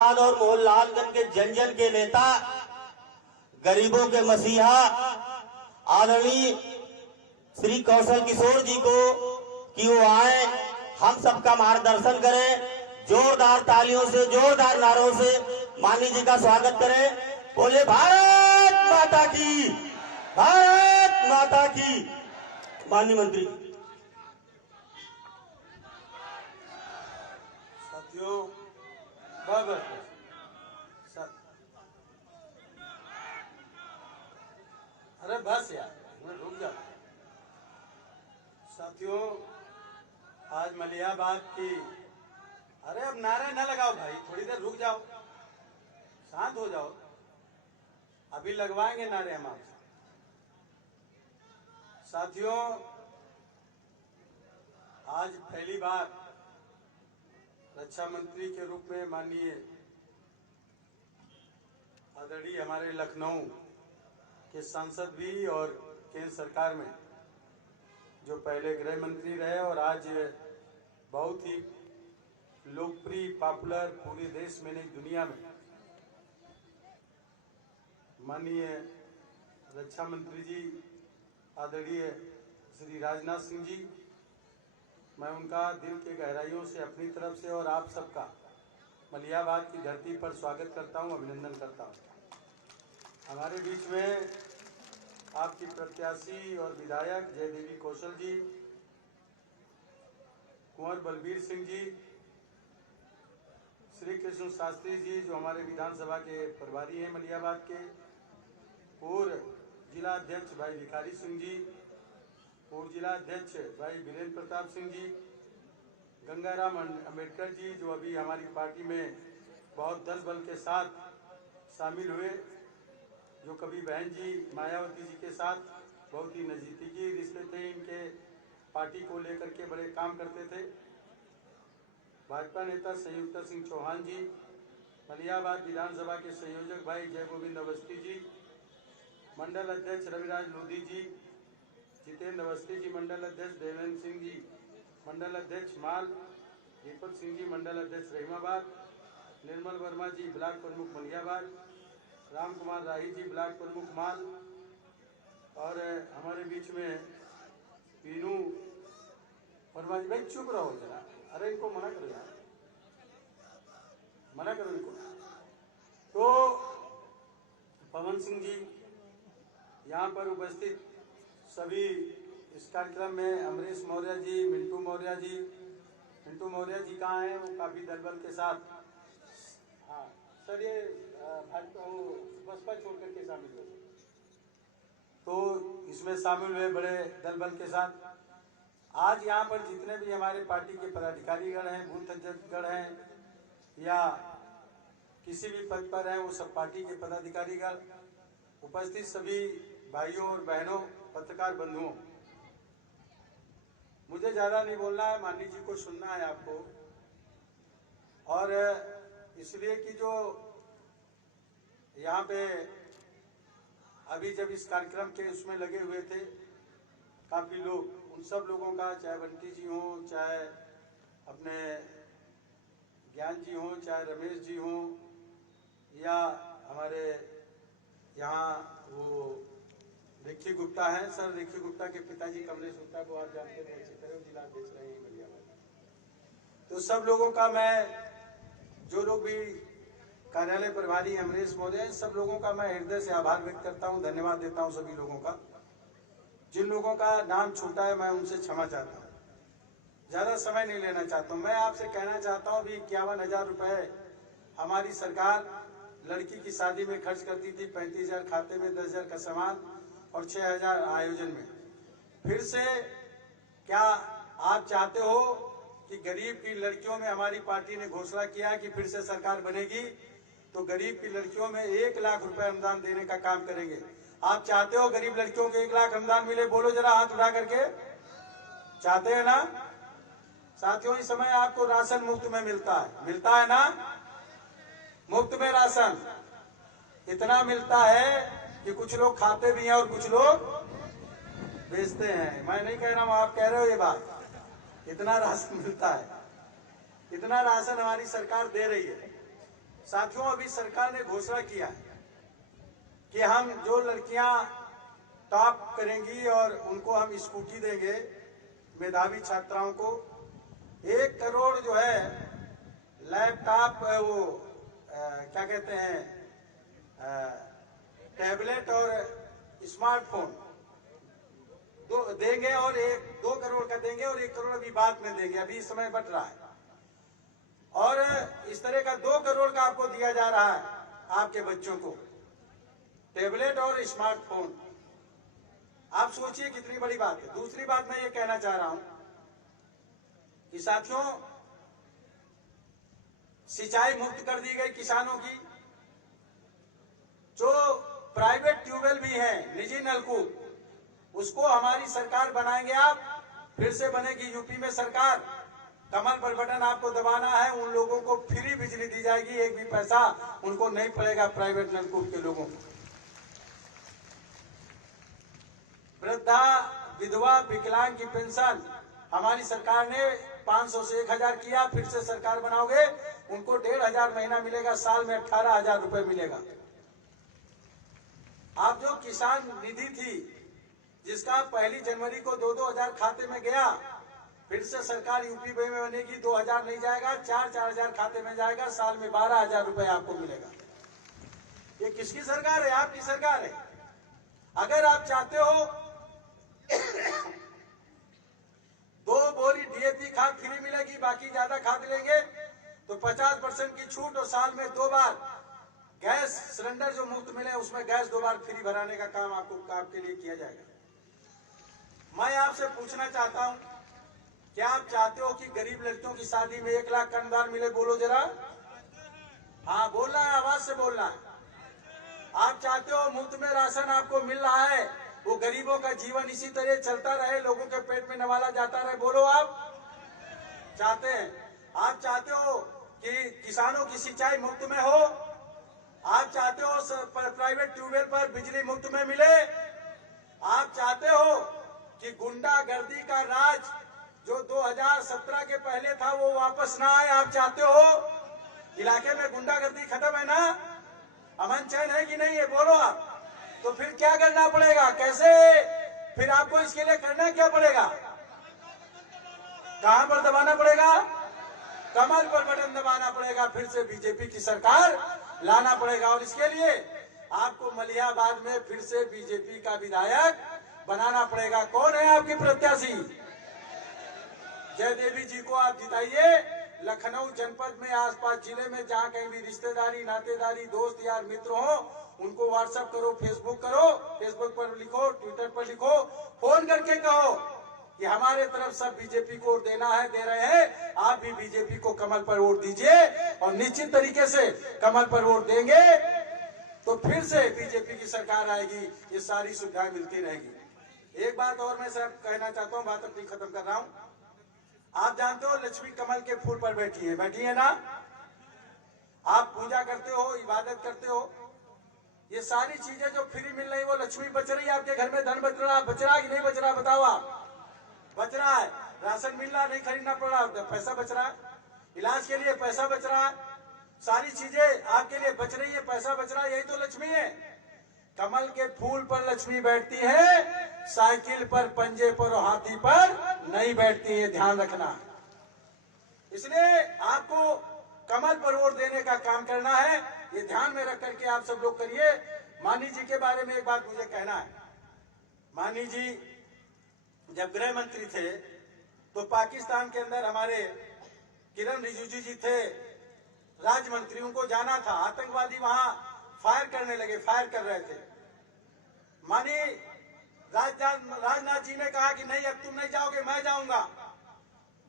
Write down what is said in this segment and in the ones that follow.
और मोहनलालगंज के जन जन के नेता, गरीबों के मसीहा आदरणीय श्री कौशल किशोर जी को कि वो आए, हम सबका मार्गदर्शन करें। जोरदार तालियों से, जोरदार नारों से माननीय जी का स्वागत करें। बोले भारत माता की, भारत माता की। माननीय मंत्री। साथियों, बस अरे बस यार, रुक जाओ। साथियों, आज मलियाबाद की, अरे अब नारे न लगाओ भाई, थोड़ी देर रुक जाओ, शांत हो जाओ। अभी लगवाएंगे नारे हम आपसे। साथियों, आज पहली बार रक्षा मंत्री के रूप में माननीय आदरणीय हमारे लखनऊ के सांसद भी और केंद्र सरकार में जो पहले गृह मंत्री रहे और आज बहुत ही लोकप्रिय, पॉपुलर पूरे देश में नहीं दुनिया में, माननीय रक्षा मंत्री जी आदरणीय श्री राजनाथ सिंह जी, मैं उनका दिल के गहराइयों से अपनी तरफ से और आप सबका मलियाबाद की धरती पर स्वागत करता हूं, अभिनंदन करता हूं। हमारे बीच में आपकी प्रत्याशी और विधायक जयदेवी कौशल जी, कुंवर बलबीर सिंह जी, श्री कृष्ण शास्त्री जी जो हमारे विधानसभा के प्रभारी हैं मलियाबाद के, पूर्व जिला अध्यक्ष भाई भिखारी सिंह जी, पूर्व जिला अध्यक्ष भाई वीरेंद्र प्रताप सिंह जी, गंगाराम अंबेडकर जी जो अभी हमारी पार्टी में बहुत दल बल के साथ शामिल हुए, जो कभी बहन जी मायावती जी के साथ बहुत ही नजदीकी रिश्ते थे, इनके पार्टी को लेकर के बड़े काम करते थे, भाजपा नेता संयुक्त सिंह चौहान जी, मलियाबाद विधानसभा के संयोजक भाई जय गोविंद अवस्थी जी, मंडल अध्यक्ष रविराज लोधी जी, जितेंद्र अवस्थी जी मंडल अध्यक्ष, देवेंद्र सिंह जी मंडल अध्यक्ष माल, दीपक सिंह जी मंडल अध्यक्ष रहीमाबाद, निर्मल वर्मा जी ब्लॉक प्रमुख मलियाबाद, राम कुमार राही जी ब्लॉक प्रमुख माल, और हमारे बीच में पीनू वर्मा जी। भाई चुप रहो जरा, अरे इनको मना करो यार, मना करो इनको। तो पवन सिंह जी, यहाँ पर उपस्थित सभी इस कार्यक्रम में अमरीश मौर्य जी, मिंटू मौर्य जी, मिंटू मौर्य जी कहाँ हैं? वो काफी दलबल के साथ, हाँ सर, ये बसपा छोड़ करके शामिल हुए, तो इसमें शामिल हुए बड़े दलबल के साथ। आज यहाँ पर जितने भी हमारे पार्टी के पदाधिकारीगण हैं, बूथ अध्यक्षगण हैं या किसी भी पद पर हैं, वो सब पार्टी के पदाधिकारीगण, उपस्थित सभी भाइयों और बहनों, पत्रकार बंधुओं, मुझे ज्यादा नहीं बोलना है, माननीय जी को सुनना है आपको। और इसलिए कि जो यहाँ पे अभी जब इस कार्यक्रम के उसमें लगे हुए थे काफी लोग, उन सब लोगों का, चाहे बंटी जी हो, चाहे अपने ज्ञान जी हो, चाहे रमेश जी हो, या हमारे यहाँ वो रिक्की गुप्ता है, सर रिक्की गुप्ता के पिताजी कमलेश गुप्ता को आप जानते हैं, अच्छी तरह जिला अध्यक्ष रहे हैं मलियाबाद। तो सब लोगों का, मैं जो लोग भी कार्यालय प्रभारी अमरीश महोदय, सब लोगों का मैं हृदय से आभार व्यक्त करता हूं, धन्यवाद देता हूं सभी लोगों का। जिन लोगों का नाम छूटा है मैं उनसे क्षमा चाहता हूं, ज्यादा समय नहीं लेना चाहता हूं। मैं आपसे कहना चाहता हूं, अभी 51,000 रुपए हमारी सरकार लड़की की शादी में खर्च करती थी, 35,000 खाते में, 10,000 का सामान और 6,000 आयोजन में। फिर से क्या आप चाहते हो कि गरीब की लड़कियों में, हमारी पार्टी ने घोषणा किया कि फिर से सरकार बनेगी तो गरीब की लड़कियों में 1 लाख रुपए अनुदान देने का काम करेंगे। आप चाहते हो गरीब लड़कियों को 1 लाख अनुदान मिले? बोलो जरा हाथ उठा करके, चाहते हैं ना? साथियों, इस समय आपको राशन मुफ्त में मिलता है ना? मुफ्त में राशन इतना मिलता है कि कुछ लोग खाते भी हैं और कुछ लोग बेचते हैं। मैं नहीं कह रहा हूं, आप कह रहे हो ये बात। इतना राशन मिलता है, इतना राशन हमारी सरकार दे रही है। साथियों, अभी सरकार ने घोषणा किया है कि हम जो लड़कियां टॉप करेंगी और उनको हम स्कूटी देंगे, मेधावी छात्राओं को 1 करोड़ जो है लैपटॉप, वो क्या कहते हैं, टैबलेट और स्मार्टफोन देंगे, और 2 करोड़ का देंगे और 1 करोड़ अभी बाद में देंगे, अभी इस समय बट रहा है। और इस तरह का 2 करोड़ का आपको दिया जा रहा है आपके बच्चों को, टैबलेट और स्मार्टफोन। आप सोचिए कितनी बड़ी बात है। दूसरी बात मैं ये कहना चाह रहा हूं कि साथियों, सिंचाई मुक्त कर दी गई किसानों की। जो प्राइवेट ट्यूबवेल भी हैं, निजी नलकूप, उसको हमारी सरकार बनाएंगे। आप फिर से बनेगी यूपी में सरकार, कमल पर बटन आपको दबाना है, उन लोगों को फ्री बिजली दी जाएगी, एक भी पैसा उनको नहीं पड़ेगा प्राइवेट नलकूप के लोगों को। वृद्धा, विधवा, विकलांग की पेंशन हमारी सरकार ने 500 से 1000 किया, फिर से सरकार बनाओगे, उनको 1500 महीना मिलेगा, साल में 18,000 रुपए मिलेगा। आप जो किसान निधि थी, जिसका 1 जनवरी को 2-2 हजार खाते में गया, फिर से सरकार यूपी में बनेगी, 2000 नहीं जाएगा, 4-4 हजार खाते में जाएगा, साल में 12,000 रुपए आपको मिलेगा। ये किसकी सरकार है? आपकी सरकार है। अगर आप चाहते हो 2 बोरी डीएपी खाद फ्री मिलेगी, बाकी ज्यादा खाद लेंगे तो 50% की छूट, और साल में 2 बार गैस सिलेंडर जो मुफ्त मिले उसमें गैस 2 बार फ्री भराने का काम आपके लिए किया जाएगा। मैं आपसे पूछना चाहता हूं, क्या आप चाहते हो कि गरीब लड़कियों की शादी में 1 लाख का अनुदान मिले? बोलो जरा। हाँ, बोलना है, आवाज से बोलना है। आप चाहते हो मुफ्त में राशन आपको मिल रहा है, वो गरीबों का जीवन इसी तरह चलता रहे, लोगों के पेट में नवाला जाता रहे? बोलो, आप चाहते हैं। आप चाहते हो कि किसानों की सिंचाई मुफ्त में हो? आप चाहते हो प्राइवेट ट्यूबवेल पर बिजली मुफ्त में मिले? आप चाहते हो कि गुंडागर्दी का राज जो 2017 के पहले था वो वापस ना आए? आप चाहते हो इलाके में गुंडागर्दी खत्म है ना, अमन चैन है कि नहीं है? बोलो आप। तो फिर क्या करना पड़ेगा? कैसे फिर आपको इसके लिए करना क्या पड़ेगा? कहां पर दबाना पड़ेगा? कमल पर बटन दबाना पड़ेगा, फिर से बीजेपी की सरकार लाना पड़ेगा। और इसके लिए आपको मलिहाबाद में फिर से बीजेपी का विधायक बनाना पड़ेगा। कौन है आपकी प्रत्याशी? जय देवी जी को आप जिताइए। लखनऊ जनपद में, आसपास जिले में जहां कहीं भी रिश्तेदारी, नातेदारी, दोस्त यार मित्र हो, उनको व्हाट्सएप करो, फेसबुक करो, फेसबुक पर लिखो, ट्विटर पर लिखो, फोन करके कहो कि हमारे तरफ सब बीजेपी को वोट देना है, दे रहे हैं, आप भी बीजेपी को कमल पर वोट दीजिए। और निश्चित तरीके से कमल पर वोट देंगे तो फिर से बीजेपी की सरकार आएगी, ये सारी सुविधाएं मिलती रहेगी। एक बात और मैं सब कहना चाहता हूँ, बात अपनी खत्म कर रहा हूँ। आप जानते हो लक्ष्मी कमल के फूल पर बैठी है ना? आप पूजा करते हो, इबादत करते हो, ये सारी चीजें जो फ्री मिल रही वो लक्ष्मी बच रही है आपके घर में, धन बच रहा कि नहीं बच रहा? बताओ आप। बच रहा है। राशन मिल रहा, नहीं खरीदना पड़ रहा, पैसा बच रहा है, इलाज के लिए पैसा बच रहा है, सारी चीजें आपके लिए बच रही है, पैसा बच रहा है, यही तो लक्ष्मी है। कमल के फूल पर लक्ष्मी बैठती है, साइकिल पर, पंजे पर और हाथी पर नहीं बैठती है, ध्यान रखना। इसलिए आपको कमल पर वोट देने का काम करना है, ये ध्यान में रख करके आप सब लोग करिए। मानी जी के बारे में एक बात मुझे कहना है। मानी जी जब गृह मंत्री थे तो पाकिस्तान के अंदर हमारे किरण रिजिजू जी थे राज्य मंत्री, उनको जाना था, आतंकवादी वहां फायर करने लगे, फायर कर रहे थे। मानी राजनाथ जी ने कहा कि नहीं, अब तुम नहीं जाओगे, मैं जाऊंगा।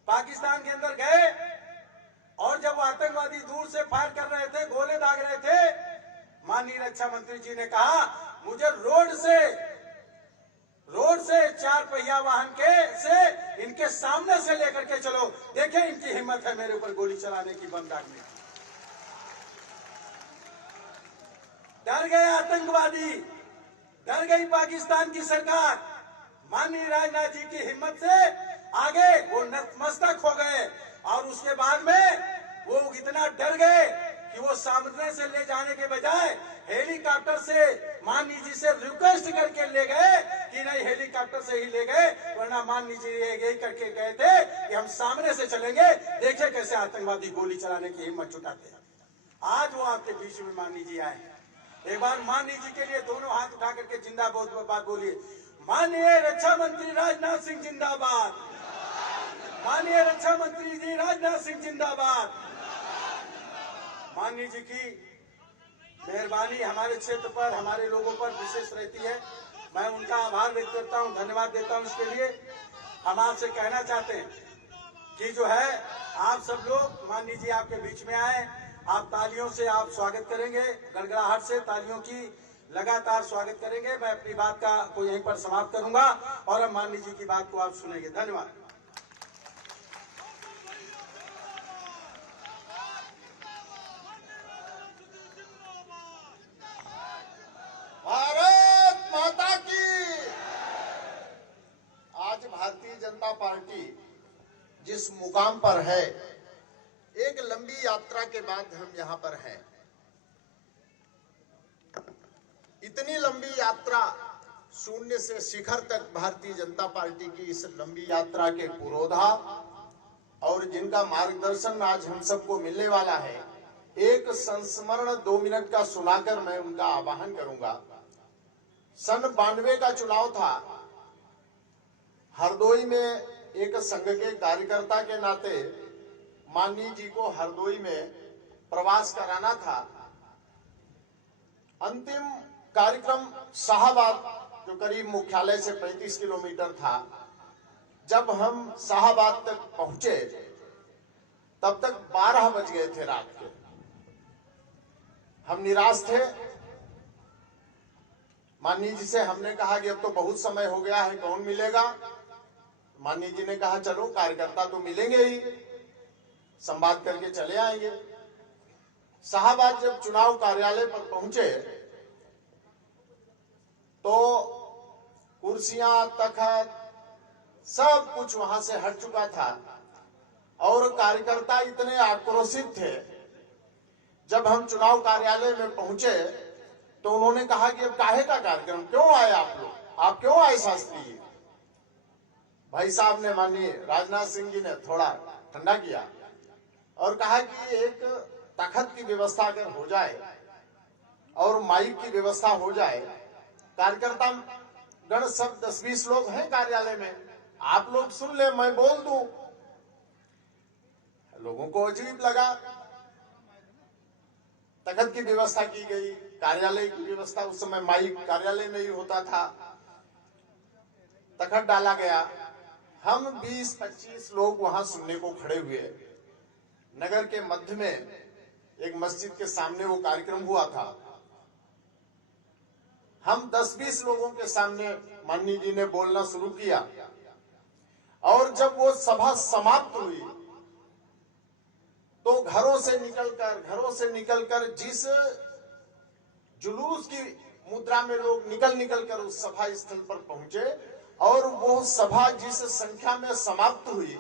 पाकिस्तान के अंदर गए और जब वो आतंकवादी दूर से फायर कर रहे थे, गोले दाग रहे थे, माननीय रक्षा मंत्री जी ने कहा मुझे रोड से 4 पहिया वाहन से इनके सामने से लेकर के चलो, देखें इनकी हिम्मत है मेरे ऊपर गोली चलाने की, बम दागने की। डर गए आतंकवादी, डर गई पाकिस्तान की सरकार। माननीय राजनाथ जी की हिम्मत से आगे वो नतमस्तक हो गए और उसके बाद में वो इतना डर गए कि वो सामने से ले जाने के बजाय हेलीकॉप्टर से माननी जी से रिक्वेस्ट करके ले गए कि नहीं, हेलीकॉप्टर से ही ले गए, वरना माननी जी यही करके गए थे कि हम सामने से चलेंगे, देखे कैसे आतंकवादी गोली चलाने की हिम्मत जुटाते हैं। आज वो आपके बीच में माननी जी आए। एक बार माननी जी के लिए दोनों हाथ उठा करके जिंदाबाद बोलिए। माननीय रक्षा मंत्री राजनाथ सिंह जिंदाबाद। माननीय रक्षा मंत्री जी राजनाथ सिंह जिंदाबाद। माननीय जी की मेहरबानी हमारे क्षेत्र पर, हमारे लोगों पर विशेष रहती है। मैं उनका आभार व्यक्त करता हूं, धन्यवाद देता हूं इसके लिए। हम आपसे कहना चाहते हैं कि जो है आप सब लोग, माननीय जी आपके बीच में आए, आप तालियों से आप स्वागत करेंगे, गड़गड़ाहट से तालियों की लगातार स्वागत करेंगे। मैं अपनी बात को यहीं पर समाप्त करूंगा और अब माननीय जी की बात को आप सुनेंगे। धन्यवाद। भारत माता की। आज भारतीय जनता पार्टी जिस मुकाम पर है, एक लंबी यात्रा के बाद हम यहां पर हैं। इतनी लंबी यात्रा, शून्य से शिखर तक भारतीय जनता पार्टी की इस लंबी यात्रा के पुरोधा और जिनका मार्गदर्शन आज हम सबको मिलने वाला है, एक संस्मरण 2 मिनट का सुनाकर मैं उनका आह्वान करूंगा। सन 92 का चुनाव था। हरदोई में एक संघ के कार्यकर्ता के नाते माननीय जी को हरदोई में प्रवास कराना था। अंतिम कार्यक्रम शाहबाद, जो करीब मुख्यालय से 35 किलोमीटर था। जब हम शाहबाद तक पहुंचे तब तक 12 बज गए थे रात के। हम निराश थे। माननीय जी से हमने कहा कि अब तो बहुत समय हो गया है, कौन मिलेगा। माननीय जी ने कहा चलो कार्यकर्ता तो मिलेंगे ही, संवाद करके चले आएंगे। शाहबाद जब चुनाव कार्यालय पर पहुंचे तो कुर्सियां, तखत सब कुछ वहां से हट चुका था और कार्यकर्ता इतने आक्रोशित थे। जब हम चुनाव कार्यालय में पहुंचे तो उन्होंने कहा कि अब काहे का कार्यक्रम, क्यों आए आप लोग, आप क्यों आए शास्त्री जी। भाई साहब ने, माननीय राजनाथ सिंह जी ने थोड़ा ठंडा किया और कहा कि एक तखत की व्यवस्था अगर हो जाए और माइक की व्यवस्था हो जाए, कार्यकर्ता गण सब 10-20 लोग हैं कार्यालय में, आप लोग सुन ले, मैं बोल दूं। लोगों को अजीब लगा। तखत की व्यवस्था की गई, कार्यालय की व्यवस्था, उस समय माइक कार्यालय में ही होता था। तखत डाला गया। हम 20-25 लोग वहां सुनने को खड़े हुए। नगर के मध्य में एक मस्जिद के सामने वो कार्यक्रम हुआ था। हम 10-20 लोगों के सामने माननीय जी ने बोलना शुरू किया और जब वो सभा समाप्त हुई तो घरों से निकलकर जिस जुलूस की मुद्रा में लोग निकल कर उस सभा स्थल पर पहुंचे और वो सभा जिस संख्या में समाप्त हुई,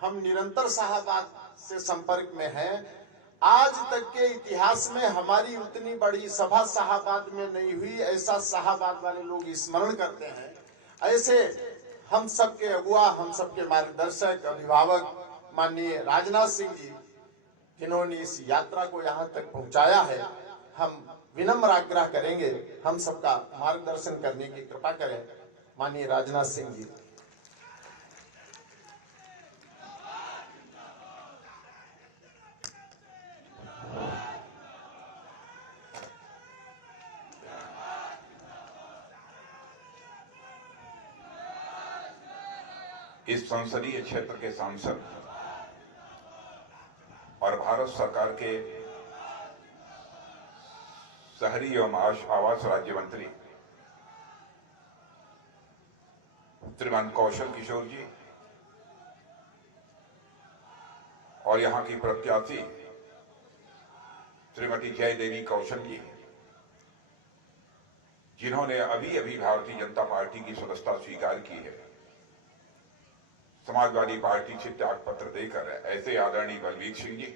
हम निरंतर शाहबाद से संपर्क में हैं। आज तक के इतिहास में हमारी उतनी बड़ी सभा शाहबाद में नहीं हुई, ऐसा शाहबाद वाले लोग स्मरण करते हैं। ऐसे हम सबके अगुआ, हम सबके मार्गदर्शक, अभिभावक माननीय राजनाथ सिंह जी, जिन्होंने इस यात्रा को यहाँ तक पहुंचाया है, हम विनम्र आग्रह करेंगे हम सबका मार्गदर्शन करने की कृपा करें। माननीय राजनाथ सिंह जी। इस संसदीय क्षेत्र के सांसद और भारत सरकार के शहरी एवं आवास राज्य मंत्री श्रीमान कौशल किशोर जी और यहां की प्रत्याशी श्रीमती जय देवी कौशल जी, जिन्होंने अभी अभी भारतीय जनता पार्टी की सदस्यता स्वीकार की है, समाजवादी पार्टी से त्याग पत्र देकर, ऐसे आदरणीय बलवीर सिंह जी,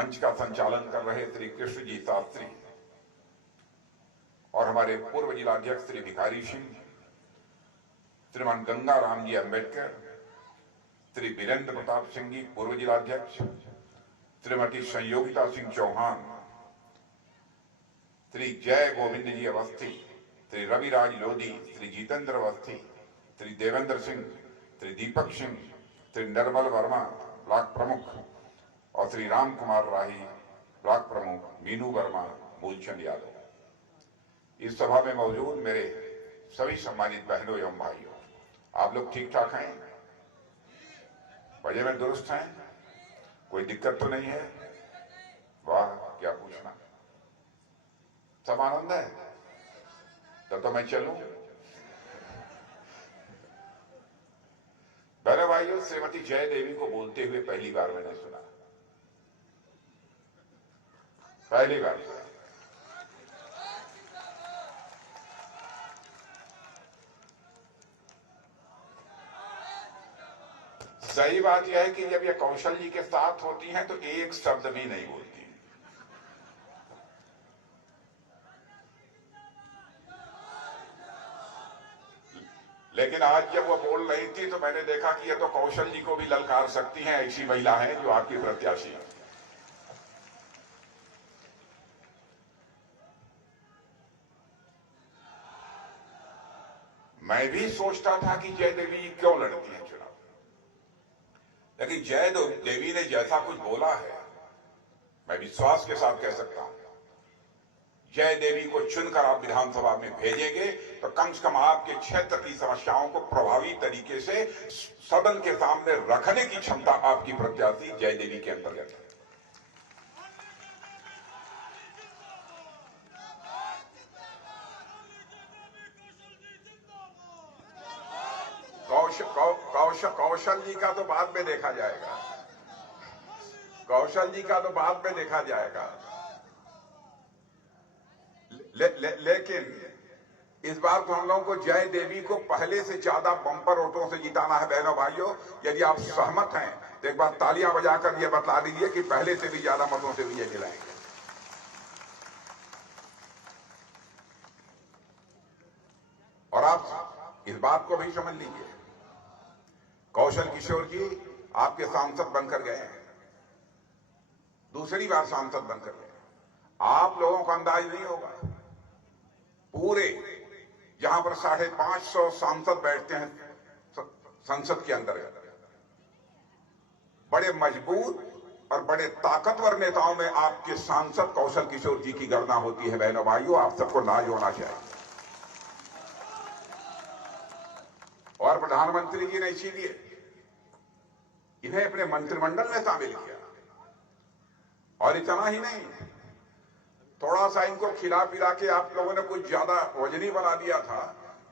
मंच का संचालन कर रहे श्री कृष्ण जी शास्त्री और हमारे पूर्व जिलाध्यक्ष श्री भिखारी सिंह, श्रीमान गंगा राम जी अम्बेडकर, श्री वीरेंद्र प्रताप सिंह जी पूर्व जिलाध्यक्ष, श्रीमती संयोगिता सिंह चौहान, श्री जय गोविंद जी अवस्थी, श्री रविराज लोधी, श्री जितेंद्र अवस्थी, श्री देवेंद्र सिंह, श्री दीपक सिंह, श्री निर्मल वर्मा ब्लॉक प्रमुख और श्री राम कुमार राही ब्लॉक प्रमुख, मीनू वर्मा, मूलचंद यादव। इस सभा में मौजूद मेरे सभी सम्मानित बहनों एवं भाइयों, आप लोग ठीक ठाक हैं? वजह में दुरुस्त हैं? कोई दिक्कत तो नहीं है? वाह, क्या पूछना, सब आनंद है? तो मैं चलूं? बहनों भाइयों, श्रीमती जय देवी को बोलते हुए पहली बार मैंने सुना, पहली बार सुना। सही बात यह है कि जब ये कौशल जी के साथ होती हैं तो एक शब्द भी नहीं बोलती, लेकिन आज जब वो बोल रही थी तो मैंने देखा कि ये तो कौशल जी को भी ललकार सकती हैं, ऐसी महिला है जो आपकी प्रत्याशी है। मैं भी सोचता था कि जय देवी क्यों लड़ती है चुनाव, लेकिन जय देवी ने जैसा कुछ बोला है, मैं विश्वास के साथ कह सकता हूं, जय देवी को चुनकर आप विधानसभा में भेजेंगे तो कम से कम आपके क्षेत्र की समस्याओं को प्रभावी तरीके से सदन के सामने रखने की क्षमता आपकी प्रत्याशी जय देवी के अंतर्गत है। कौशल जी का तो बाद में देखा जाएगा, कौशल जी का तो बाद में देखा जाएगा, लेकिन इस बार तो हम लोगों को जय देवी को पहले से ज्यादा बम्पर वोटों से जिताना है। बहनों भाइयों, यदि आप सहमत हैं तो एक बार तालियां बजाकर ये बता दीजिए कि पहले से भी ज्यादा मतों से विजय दिलाएंगे। और आप इस बात को भी समझ लीजिए, कौशल किशोर जी आपके सांसद बनकर गए हैं, दूसरी बार सांसद बनकर गए। आप लोगों का अंदाज नहीं होगा, पूरे जहां पर 550 सांसद बैठते हैं संसद के अंदर, बड़े मजबूत और बड़े ताकतवर नेताओं में आपके सांसद कौशल किशोर जी की गणना होती है। बहनों भाइयों, आप सबको नाज होना चाहिए। और प्रधानमंत्री जी ने इसीलिए इन्हें अपने मंत्रिमंडल में शामिल किया। और इतना ही नहीं, थोड़ा सा इनको खिला पिला के आप लोगों ने कुछ ज्यादा वजनी बना दिया था,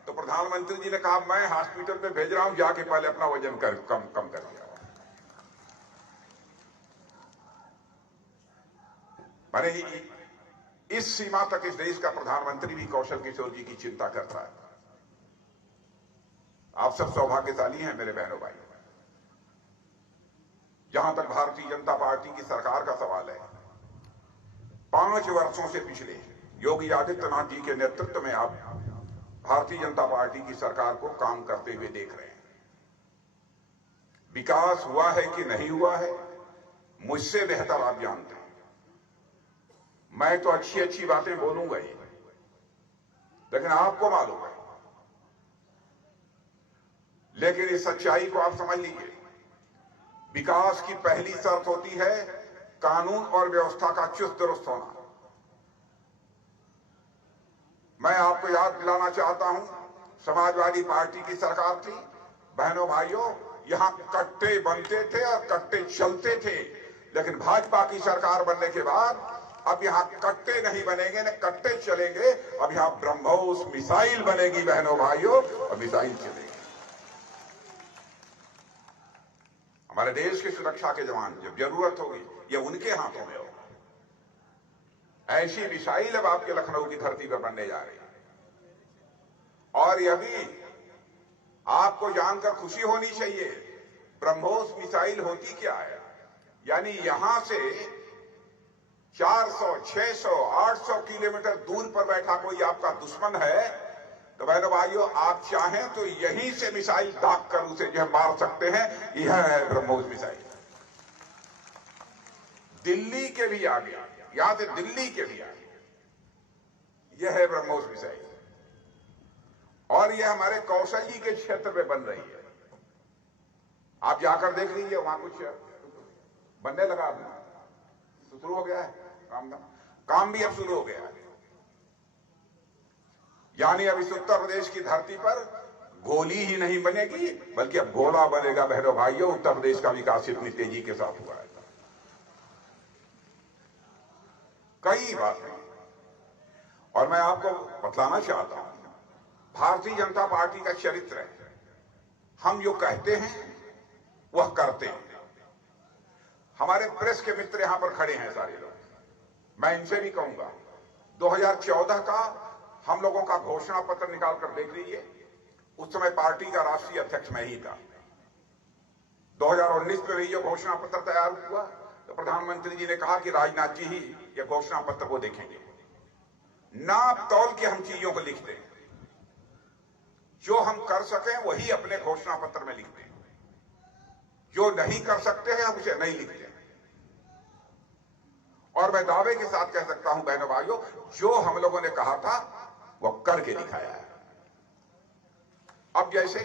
तो प्रधानमंत्री जी ने कहा मैं हॉस्पिटल में भेज रहा हूं, जाके पहले अपना वजन कम कर दिया। मैंने इस सीमा तक इस देश का प्रधानमंत्री भी कौशल किशोर जी की चिंता करता है। आप सब सौभाग्यशाली हैं मेरे बहनों भाइयों। जहां तक भारतीय जनता पार्टी की सरकार का सवाल है, 5 वर्षों से पिछले योगी आदित्यनाथ जी के नेतृत्व में आप भारतीय जनता पार्टी की सरकार को काम करते हुए देख रहे हैं। विकास हुआ है कि नहीं हुआ है, मुझसे बेहतर आप जानते हैं। मैं तो अच्छी अच्छी बातें बोलूंगा ही, लेकिन आपको मालूम है। लेकिन इस सच्चाई को आप समझ लीजिए, विकास की पहली शर्त होती है कानून और व्यवस्था का चुस्त दुरुस्त होना। मैं आपको याद दिलाना चाहता हूं, समाजवादी पार्टी की सरकार थी। बहनों भाइयों, यहां कट्टे बनते थे और कट्टे चलते थे, लेकिन भाजपा की सरकार बनने के बाद अब यहां कट्टे नहीं बनेंगे, न कट्टे चलेंगे। अब यहां ब्रह्मोस मिसाइल बनेगी बहनों भाइयों, और मिसाइल चलेगी। हमारे देश की सुरक्षा के जवान जब जरूरत होगी, ये उनके हाथों में होगा। ऐसी मिसाइल अब आपके लखनऊ की धरती पर बनने जा रही है। और यह भी आपको जानकर खुशी होनी चाहिए, ब्रह्मोस मिसाइल होती क्या है? यानी यहां से 500, 600, 800 किलोमीटर दूर पर बैठा कोई आपका दुश्मन है तो बहनों भाइयों, आप चाहें तो यहीं से मिसाइल दाग कर उसे जो है मार सकते हैं। यह है ब्रह्मोस मिसाइल। दिल्ली के भी आगे, यहां से दिल्ली के भी आगे, यह है ब्रह्मोस मिसाइल। और यह हमारे कौशल जी के क्षेत्र में बन रही है। आप जाकर देख लीजिए, वहां कुछ बनने लगा, अभी शुरू हो गया है काम भी अब शुरू हो गया है। यानी अब इस उत्तर प्रदेश की धरती पर गोली ही नहीं बनेगी, बल्कि अब गोला बनेगा। बहनों भाइयों, उत्तर प्रदेश का विकास इतनी तेजी के साथ हुआ है। कई बातें और मैं आपको बतलाना चाहता हूं, भारतीय जनता पार्टी का चरित्र है, हम जो कहते हैं वह करते हैं। हमारे प्रेस के मित्र यहां पर खड़े हैं सारे लोग, मैं इनसे भी कहूंगा 2014 का हम लोगों का घोषणा पत्र निकाल कर देख लीजिए। उस समय पार्टी का राष्ट्रीय अध्यक्ष मैं ही था। 2019 में भी यह घोषणा पत्र तैयार हुआ तो प्रधानमंत्री जी ने कहा कि राजनाथ जी ही यह घोषणा पत्र को देखेंगे। नाप तौल के हम चीजों को लिखते हैं, जो हम कर सकें वही अपने घोषणा पत्र में लिखते हैं, जो नहीं कर सकते हैं हम उसे नहीं लिखते हैं। और मैं दावे के साथ कह सकता हूं बहनों भाइयों, जो हम लोगों ने कहा था वह करके दिखाया है। अब जैसे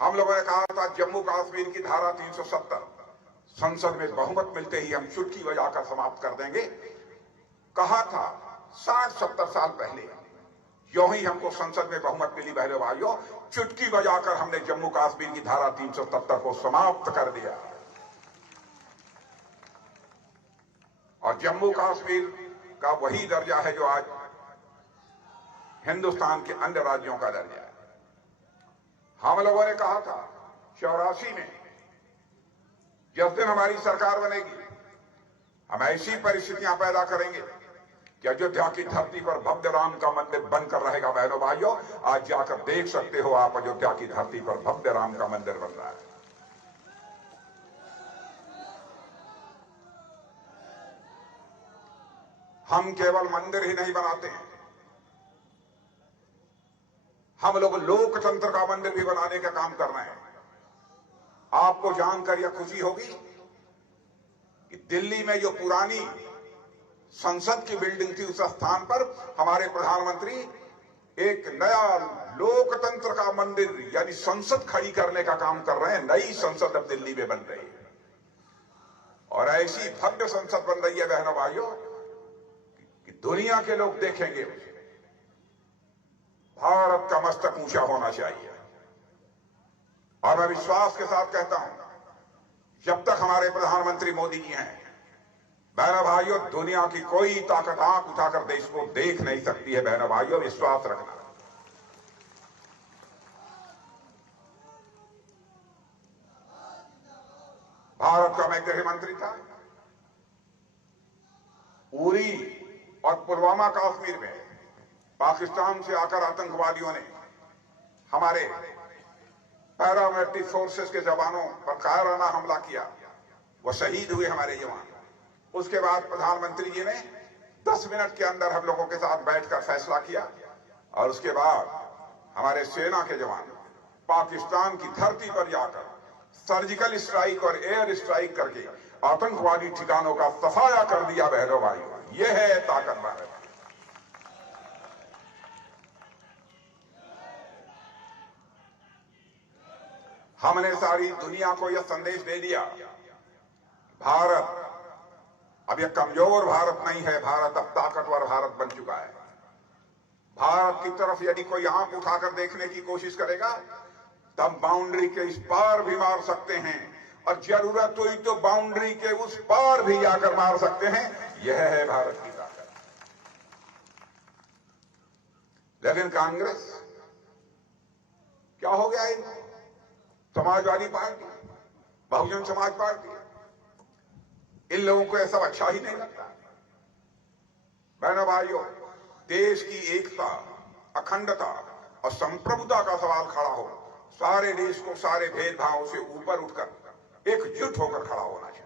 हम लोगों ने कहा था जम्मू कश्मीर की धारा 370 संसद में बहुमत मिलते ही हम चुटकी बजाकर समाप्त कर देंगे, कहा था 60-70 साल पहले। यूं ही हमको संसद में बहुमत मिली बहनों भाइयों, चुटकी बजाकर हमने जम्मू कश्मीर की धारा 370 को समाप्त कर दिया। और जम्मू कश्मीर का वही दर्जा है जो आज हिंदुस्तान के अन्य राज्यों का दर्जा है। हम लोगों ने कहा था 84 में, जिस दिन हमारी सरकार बनेगी, हम ऐसी परिस्थितियां पैदा करेंगे कि अयोध्या की धरती पर भव्य राम का मंदिर बनकर रहेगा। बहनों भाइयों, आज जाकर देख सकते हो आप, अयोध्या की धरती पर भव्य राम का मंदिर बन रहा है। हम केवल मंदिर ही नहीं बनाते हैं, हम लोग लोकतंत्र का मंदिर भी बनाने का काम कर रहे हैं। आपको जानकर यह खुशी होगी कि दिल्ली में जो पुरानी संसद की बिल्डिंग थी, उस स्थान पर हमारे प्रधानमंत्री एक नया लोकतंत्र का मंदिर यानी संसद खड़ी करने का काम कर रहे हैं। नई संसद अब दिल्ली में बन रही है और ऐसी भव्य संसद बन रही है बहनों भाइयों कि दुनिया के लोग देखेंगे। भारत का मस्तक ऊंचा होना चाहिए। और मैं विश्वास के साथ कहता हूं, जब तक हमारे प्रधानमंत्री मोदी जी हैं, बहनों भाइयों, दुनिया की कोई ताकत आंख उठाकर देश को देख नहीं सकती है। बहनों भाइयों, विश्वास रखना। भारत का मैं गृह मंत्री था। उरी और पुलवामा कश्मीर में पाकिस्तान से आकर आतंकवादियों ने हमारे पैरामिलिट्री फोर्सेस के जवानों पर कायराना हमला किया, वो शहीद हुए हमारे जवान। उसके बाद प्रधानमंत्री जी ने 10 मिनट के अंदर हम लोगों के साथ बैठकर फैसला किया और उसके बाद हमारे सेना के जवान पाकिस्तान की धरती पर जाकर सर्जिकल स्ट्राइक और एयर स्ट्राइक करके आतंकवादी ठिकानों का सफाया कर दिया। बहनों भाइयों, यह है ताकत भारत। हमने सारी दुनिया को यह संदेश दे दिया, भारत अब यह कमजोर भारत नहीं है, भारत अब ताकतवर भारत बन चुका है। भारत की तरफ यदि कोई आंख उठाकर देखने की कोशिश करेगा तब बाउंड्री के इस पार भी मार सकते हैं और जरूरत हुई तो बाउंड्री के उस पार भी जाकर मार सकते हैं। यह है भारत की ताकत। लेकिन कांग्रेस, क्या हो गया इनको? समाजवादी पार्टी, बहुजन समाज पार्टी, इन लोगों को यह सब अच्छा ही नहीं लगता। बहनों भाइयों, देश की एकता, अखंडता और संप्रभुता का सवाल खड़ा हो, सारे देश को सारे भेदभाव से ऊपर उठकर एकजुट होकर खड़ा होना चाहिए।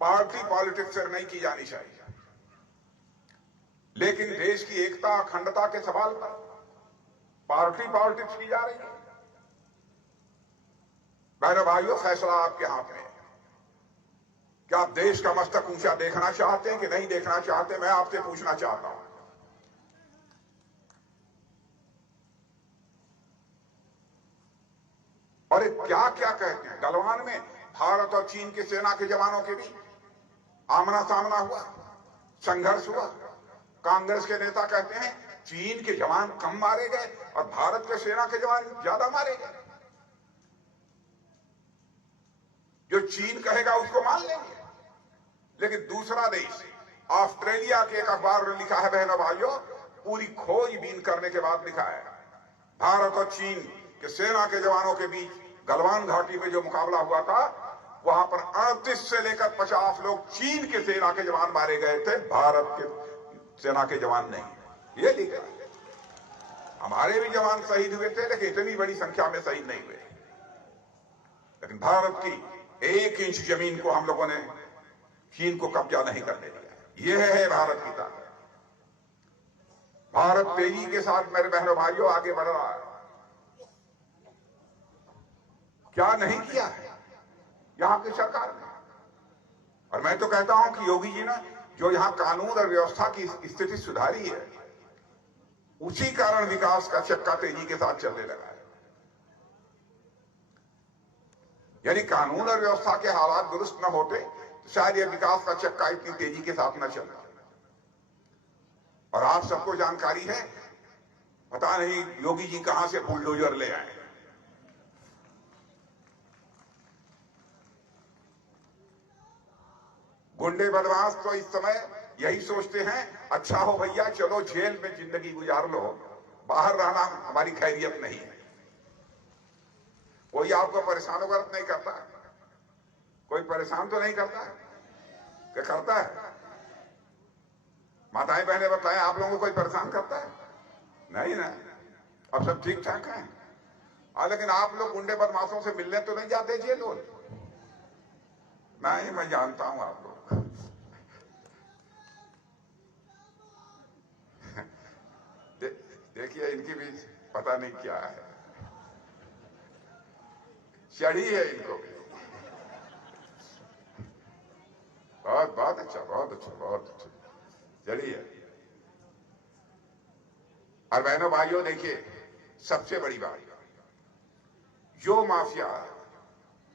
पार्टी पॉलिटिक्स से नहीं की जानी चाहिए, लेकिन देश की एकता अखंडता के सवाल पर पार्टी पॉलिटिक्स की जा रही है। बहनों भाइयों, फैसला आपके हाथ में है। क्या आप देश का मस्तक ऊंचा देखना चाहते हैं कि नहीं देखना चाहते? मैं आपसे पूछना चाहता हूं। और क्या क्या कहते हैं, गलवान में भारत और चीन की सेना के जवानों के बीच आमना सामना हुआ, संघर्ष हुआ। कांग्रेस के नेता कहते हैं चीन के जवान कम मारे गए और भारत के सेना के जवान ज्यादा मारे गए। जो चीन कहेगा उसको मान लेंगे। लेकिन दूसरा देश ऑस्ट्रेलिया के एक अखबार ने लिखा है, बहनों भाइयों, पूरी खोजबीन करने के बाद लिखा है, भारत और चीन के सेना के जवानों के बीच गलवान घाटी में जो मुकाबला हुआ था, वहां पर 38 से लेकर 50 लोग चीन के सेना के जवान मारे गए थे, भारत के सेना के जवान नहीं। ये लिखा है। हमारे भी जवान शहीद हुए थे, लेकिन इतनी बड़ी संख्या में शहीद नहीं हुए। लेकिन भारत की 1 इंच जमीन को हम लोगों ने चीन को कब्जा नहीं करने दिया। यह है भारत की ताकत। भारत तेजी के साथ मेरे बहनों भाइयों आगे बढ़ रहा है। क्या नहीं किया है यहां की सरकार ने? और मैं तो कहता हूं कि योगी जी ने जो यहां कानून और व्यवस्था की स्थिति सुधारी है, उसी कारण विकास का चक्का तेजी के साथ चलने लगा है। यानी कानून और व्यवस्था के हालात दुरुस्त न होते तो शायद यह विकास का चक्का इतनी तेजी के साथ न चलता। और आप सबको जानकारी है, पता नहीं योगी जी कहां से बुलडोजर ले आए। गुंडे बदमाश तो इस समय यही सोचते हैं, अच्छा हो भैया चलो जेल में जिंदगी गुजार लो, बाहर रहना हमारी खैरियत नहीं है। कोई आपको परेशान वगैरह नहीं करता, कोई परेशान तो नहीं करता है, क्या करता है? माताएं बहने बताएं, आप लोगों को कोई परेशान करता है? नहीं ना, अब सब ठीक ठाक है। लेकिन आप लोग गुंडे बदमाशों से मिलने तो नहीं जाते जेल? नहीं, मैं जानता हूं आप लोग। देखिए इनकी भी पता नहीं क्या है, चढ़ी है इनको भी। बहुत बहुत अच्छा, बहुत अच्छा, बहुत अच्छा, चढ़ी है। और बहनों भाइयों देखिए, सबसे बड़ी बात, जो माफिया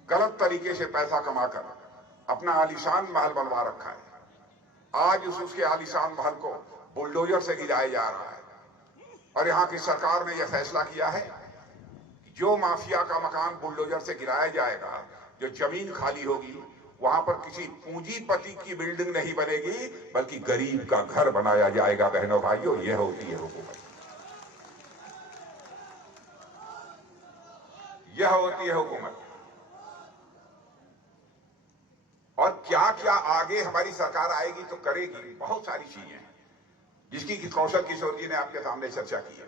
गलत तरीके से पैसा कमाकर अपना आलीशान महल बनवा रखा है, आज उसके आलीशान महल को बुलडोजर से गिराया जा रहा है। और यहां की सरकार ने यह फैसला किया है कि जो माफिया का मकान बुलडोजर से गिराया जाएगा, जो जमीन खाली होगी, वहां पर किसी पूंजीपति की बिल्डिंग नहीं बनेगी, बल्कि गरीब का घर बनाया जाएगा। बहनों भाइयों, यह होती है हुकूमत, यह होती है हुकूमत। और क्या क्या आगे हमारी सरकार आएगी तो करेगी, बहुत सारी चीजें जिसकी कि कौशल किशोर जी ने आपके सामने चर्चा की है।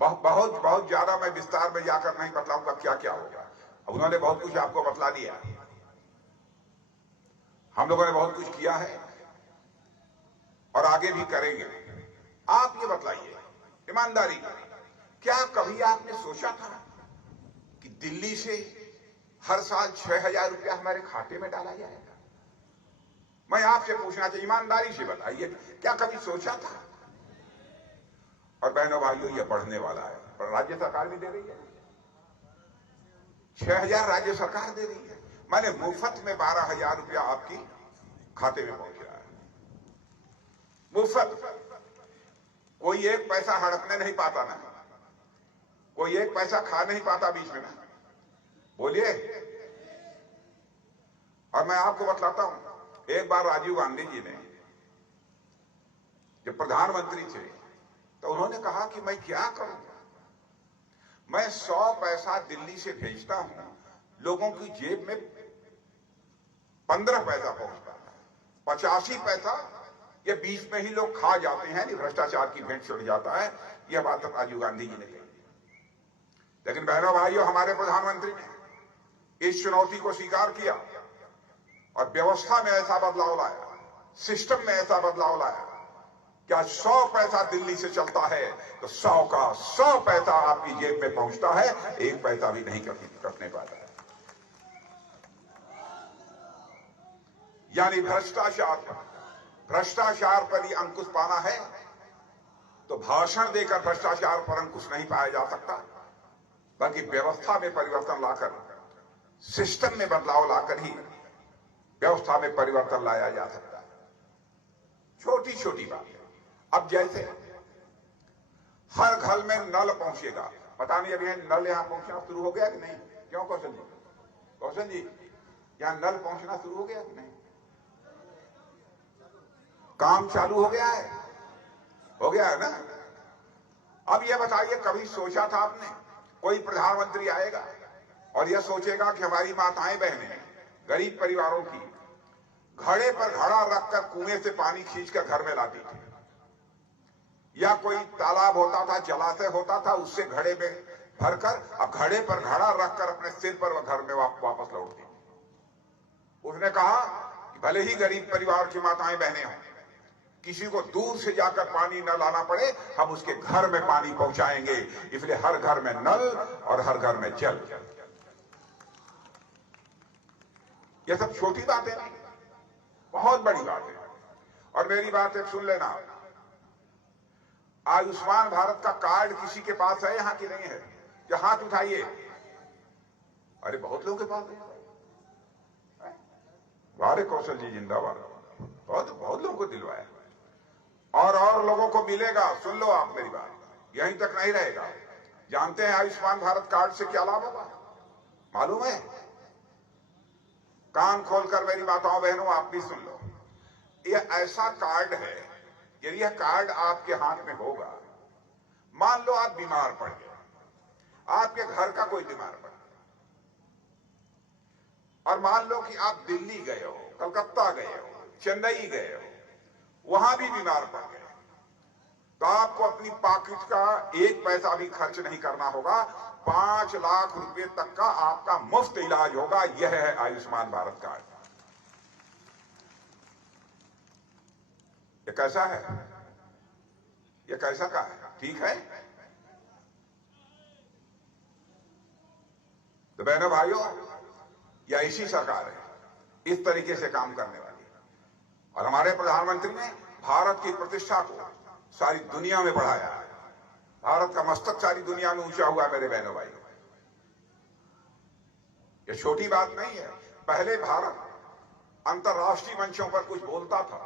बहुत बहुत ज्यादा मैं विस्तार में जाकर नहीं बतलाऊंगा क्या क्या होगा, उन्होंने बहुत कुछ आपको बतला दिया। हम लोगों ने बहुत कुछ किया है और आगे भी करेंगे। आप ये बतलाइए ईमानदारी, क्या कभी आपने सोचा था कि दिल्ली से हर साल 6,000 रुपया हमारे खाते में डाला जाएगा? मैं आपसे पूछना चाहिए, ईमानदारी से बताइए, क्या कभी सोचा था? और बहनों भाइयों, ये बढ़ने वाला है, पर राज्य सरकार भी दे रही है। 6,000 राज्य सरकार दे रही है, माने मुफ्त में 12,000 रुपया आपकी खाते में पहुंच रहा है, मुफ्त। कोई एक पैसा हड़पने नहीं पाता ना, कोई एक पैसा खा नहीं पाता बीच में ना, बोलिए। और मैं आपको बतलाता हूं, एक बार राजीव गांधी जी ने जब प्रधानमंत्री थे तो उन्होंने कहा कि मैं क्या करूं, मैं 100 पैसा दिल्ली से भेजता हूं, लोगों की जेब में 15 पैसा पहुंचता है, 85 पैसा ये बीच में ही लोग खा जाते हैं, भ्रष्टाचार की भेंट चढ़ जाता है। यह बात राजीव गांधी जी ने कही। लेकिन बहनों भाइयों, हमारे प्रधानमंत्री ने इस चुनौती को स्वीकार किया और व्यवस्था में ऐसा बदलाव लाया, सिस्टम में ऐसा बदलाव लाया कि आज 100 पैसा दिल्ली से चलता है तो 100 का 100 पैसा आपकी जेब में पहुंचता है, 1 पैसा भी नहीं कटने पाता है। यानी भ्रष्टाचार पर ही अंकुश पाना है तो भाषण देकर भ्रष्टाचार पर अंकुश नहीं पाया जा सकता, बल्कि व्यवस्था में परिवर्तन लाकर, सिस्टम में बदलाव लाकर ही व्यवस्था में परिवर्तन लाया जा सकता है। छोटी छोटी बात है। अब जैसे हर घर में नल पहुंचेगा, पता नहीं अभी नल यहां पहुंचना शुरू हो गया कि नहीं? क्यों कौशल जी? कौशल जी, यहां नल पहुंचना शुरू हो गया कि नहीं? काम चालू हो गया है? हो गया है ना? अब यह बताइए, कभी सोचा था आपने कोई प्रधानमंत्री आएगा और यह सोचेगा कि हमारी माताएं बहनें गरीब परिवारों की घड़े पर घड़ा रखकर कुएं से पानी खींचकर घर में लाती थी, या कोई तालाब होता था, जलाशय होता था, उससे घड़े में भरकर अब घड़े पर घड़ा रखकर अपने सिर पर वह घर में वापस लौटती थी। उसने कहा कि भले ही गरीब परिवार की माताएं बहनें हों, किसी को दूर से जाकर पानी न लाना पड़े, हम उसके घर में पानी पहुंचाएंगे। इसलिए हर घर में नल और हर घर में जल। यह सब छोटी बातें नहीं, बहुत बड़ी बात है। और मेरी बात एक सुन लेना, आयुष्मान भारत का कार्ड किसी के पास है यहां की नहीं है? जो हाथ उठाइए। अरे बहुत लोगों के पास है। वारे कौशल जी जिंदाबाद, बहुत लोगों को दिलवाया और लोगों को मिलेगा। सुन लो आप मेरी बात, यहीं तक नहीं रहेगा। जानते हैं आयुष्मान भारत कार्ड से क्या लाभ होगा? मालूम है? कान खोलकर मेरी माताओं बहनों आप भी सुन लो। यह ऐसा कार्ड है, यदि यह कार्ड आपके हाथ में होगा, मान लो आप बीमार पड़ गए, आपके घर का कोई बीमार पड़ गया, और मान लो कि आप दिल्ली गए हो, कलकत्ता गए हो, चेन्नई गए हो, वहां भी बीमार पड़ गए, तो आपको अपनी पॉकेट का 1 पैसा भी खर्च नहीं करना होगा। 5 लाख रुपए तक का आपका मुफ्त इलाज होगा। यह है आयुष्मान भारत कार्ड। ये कैसा है? ये कैसा का है? ठीक है? तो बहनों भाइयों, यह ऐसी सरकार है, इस तरीके से काम करने वाली। और हमारे प्रधानमंत्री ने भारत की प्रतिष्ठा को सारी दुनिया में बढ़ाया है। भारत का मस्तक सारी दुनिया में ऊंचा हुआ। मेरे बहनों भाइयों, यह छोटी बात नहीं है। पहले भारत अंतर्राष्ट्रीय मंचों पर कुछ बोलता था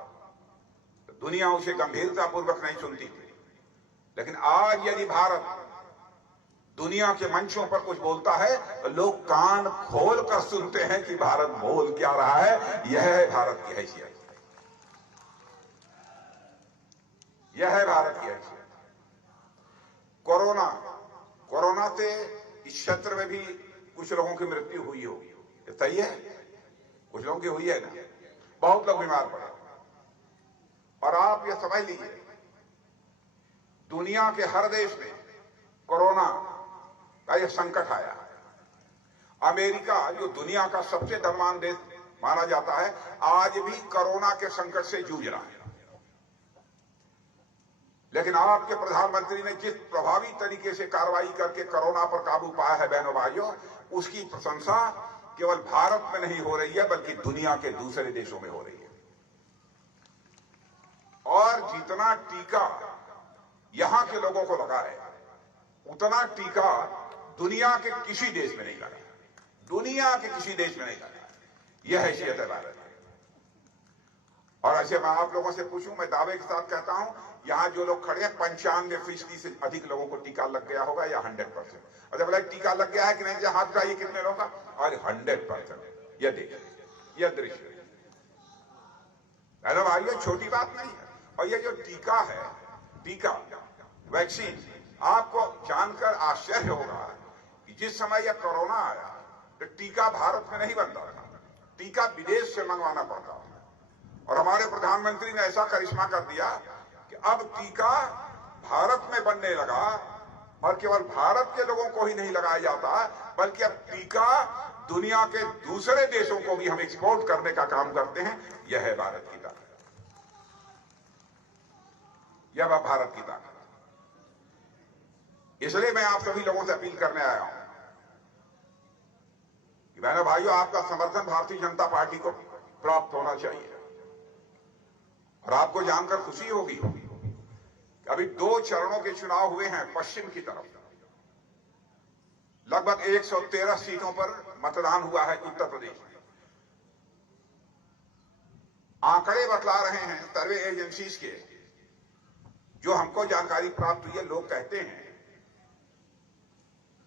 तो दुनिया उसे गंभीरता पूर्वक नहीं सुनती थी, लेकिन आज यदि भारत दुनिया के मंचों पर कुछ बोलता है तो लोग कान खोल कर सुनते हैं कि भारत बोल क्या रहा है। यह है भारत की हैसियत, यह है भारत की हैसियत। कोरोना से इस क्षेत्र में भी कुछ लोगों की मृत्यु हुई होगी, ये सही है? कुछ लोगों की हुई है ना, बहुत लोग बीमार पड़े। और आप ये समझ लीजिए, दुनिया के हर देश में कोरोना का यह संकट आया है। अमेरिका, जो दुनिया का सबसे धनवान देश माना जाता है, आज भी कोरोना के संकट से जूझ रहा है। लेकिन आपके प्रधानमंत्री ने जिस प्रभावी तरीके से कार्रवाई करके कोरोना पर काबू पाया है बहनों भाइयों, उसकी प्रशंसा केवल भारत में नहीं हो रही है, बल्कि दुनिया के दूसरे देशों में हो रही है। और जितना टीका यहां के लोगों को लगा है, उतना टीका दुनिया के किसी देश में नहीं लगा, दुनिया के किसी देश में नहीं लगा। यह हैसियत है भारत की। और ऐसे मैं आप लोगों से पूछूं, मैं दावे के साथ कहता हूं, यहां जो लोग खड़े हैं 95% से अधिक लोगों को टीका लग गया होगा, या 100%। अच्छा बोला टीका लग गया है कि नहीं? हाथ उठाइए, कितने लोगों का? और 100%। यह देखिए, यह दृश्य है भाई, ये छोटी बात नहीं है। और ये जो टीका है, टीका वैक्सीन, आपको जानकर आश्चर्य होगा कि जिस समय यह कोरोना आया तो टीका भारत में नहीं बनता था, टीका विदेश से मंगवाना पड़ता था। और हमारे प्रधानमंत्री ने ऐसा करिश्मा कर दिया कि अब टीका भारत में बनने लगा, और केवल भारत के लोगों को ही नहीं लगाया जाता, बल्कि अब टीका दुनिया के दूसरे देशों को भी हम एक्सपोर्ट करने का काम करते हैं। यह है भारत की ताकत, यह भारत की ताकत। इसलिए मैं आप सभी लोगों से अपील करने आया हूं कि बहनों भाइयों, आपका समर्थन भारतीय जनता पार्टी को प्राप्त होना चाहिए। और आपको जानकर खुशी होगी कि अभी 2 चरणों के चुनाव हुए हैं। पश्चिम की तरफ लगभग 113 सीटों पर मतदान हुआ है उत्तर प्रदेश में। आंकड़े बतला रहे हैं सर्वे एजेंसीज के, जो हमको जानकारी प्राप्त हुई है। लोग कहते हैं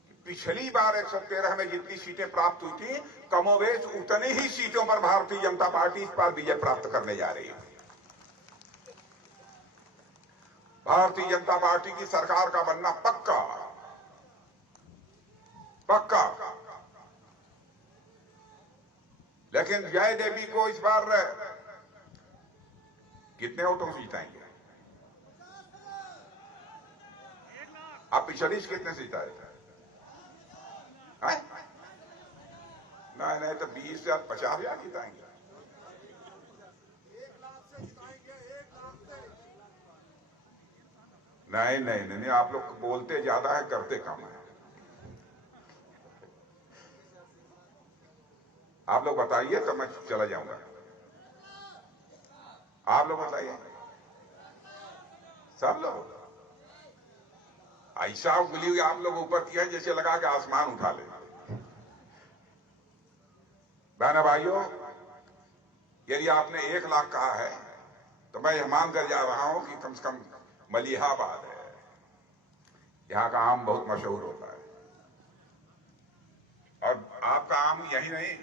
कि पिछली बार 113 में जितनी सीटें प्राप्त हुई थी, कमोबेश उतनी ही सीटों पर भारतीय जनता पार्टी इस बार विजय प्राप्त करने जा रही है। भारतीय जनता पार्टी की सरकार का बनना पक्का पक्का। लेकिन जय देवी को इस बार कितने वोटों से जिताएंगे? आप पिछली कितने से जिताए थे? नहीं तो 20 या 50 हजार जिताएंगे। नहीं, आप लोग बोलते ज्यादा है, करते कम है। आप लोग बताइए तो मैं चला जाऊंगा। आप लोग बताइए, सब लोग ऐसा उंगली हुई आप लोग ऊपर किया है जैसे लगा कि आसमान उठा ले। बहनों भाइयों, यदि आपने 1 लाख कहा है तो मैं यह मानकर जा रहा हूं कि कम से कम मलिहाबाद है, यहां का आम बहुत मशहूर होता है। और आपका आम यही नहीं,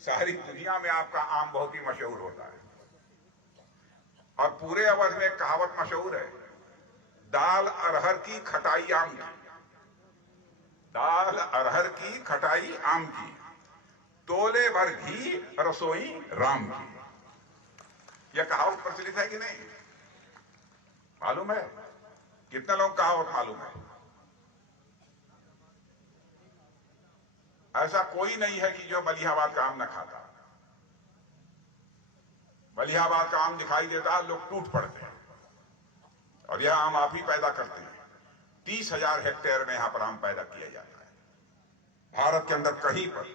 सारी दुनिया में आपका आम बहुत ही मशहूर होता है। और पूरे अवध में एक कहावत मशहूर है, दाल अरहर की खटाई आम की। दाल अरहर की खटाई आम की, तोले भर घी रसोई राम की। यह कहावत प्रचलित है कि नहीं? मालूम है? कितने लोग कहावत मालूम है? ऐसा कोई नहीं है कि जो मलिहाबाद का आम न खाता। मलिहाबाद का आम दिखाई देता है, लोग टूट पड़ते हैं। और यह आम आप ही पैदा करते हैं। 30,000 हेक्टेयर में यहां पर आम पैदा किया जाता है। भारत के अंदर कहीं पर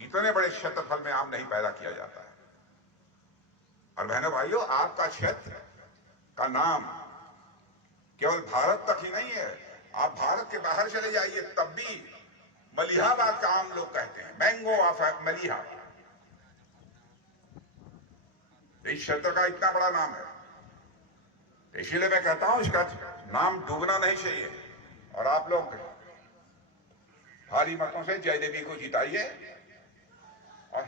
इतने बड़े क्षेत्रफल में आम नहीं पैदा किया जाता है। और बहनों भाइयों, आपका क्षेत्र का नाम केवल भारत तक ही नहीं है, आप भारत के बाहर चले जाइए तब भी मलिहाबाद का आम लोग कहते हैं, मैंगो ऑफ मलिहा। इस क्षेत्र का इतना बड़ा नाम है, इसीलिए मैं कहता हूं इसका नाम डूबना नहीं चाहिए। और आप लोग भारी मतों से जय देवी को जिताइए। और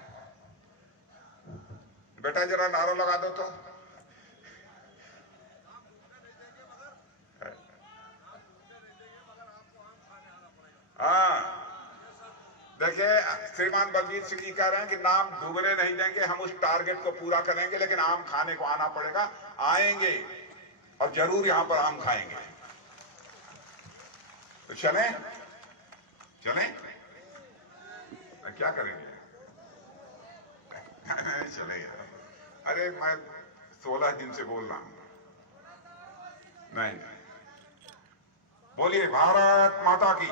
बेटा जरा नारा लगा दो तो। हाँ, देखिए श्रीमान बलवीर सिंह जी कह रहे हैं कि नाम डूबने नहीं देंगे, हम उस टारगेट को पूरा करेंगे, लेकिन आम खाने को आना पड़ेगा। आएंगे और जरूर यहां पर आम खाएंगे। तो चलें क्या करेंगे? चले यार, अरे मैं 16 दिन से बोल रहा हूं। नहीं, बोलिए भारत माता की,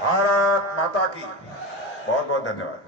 भारत माता की। बहुत बहुत धन्यवाद।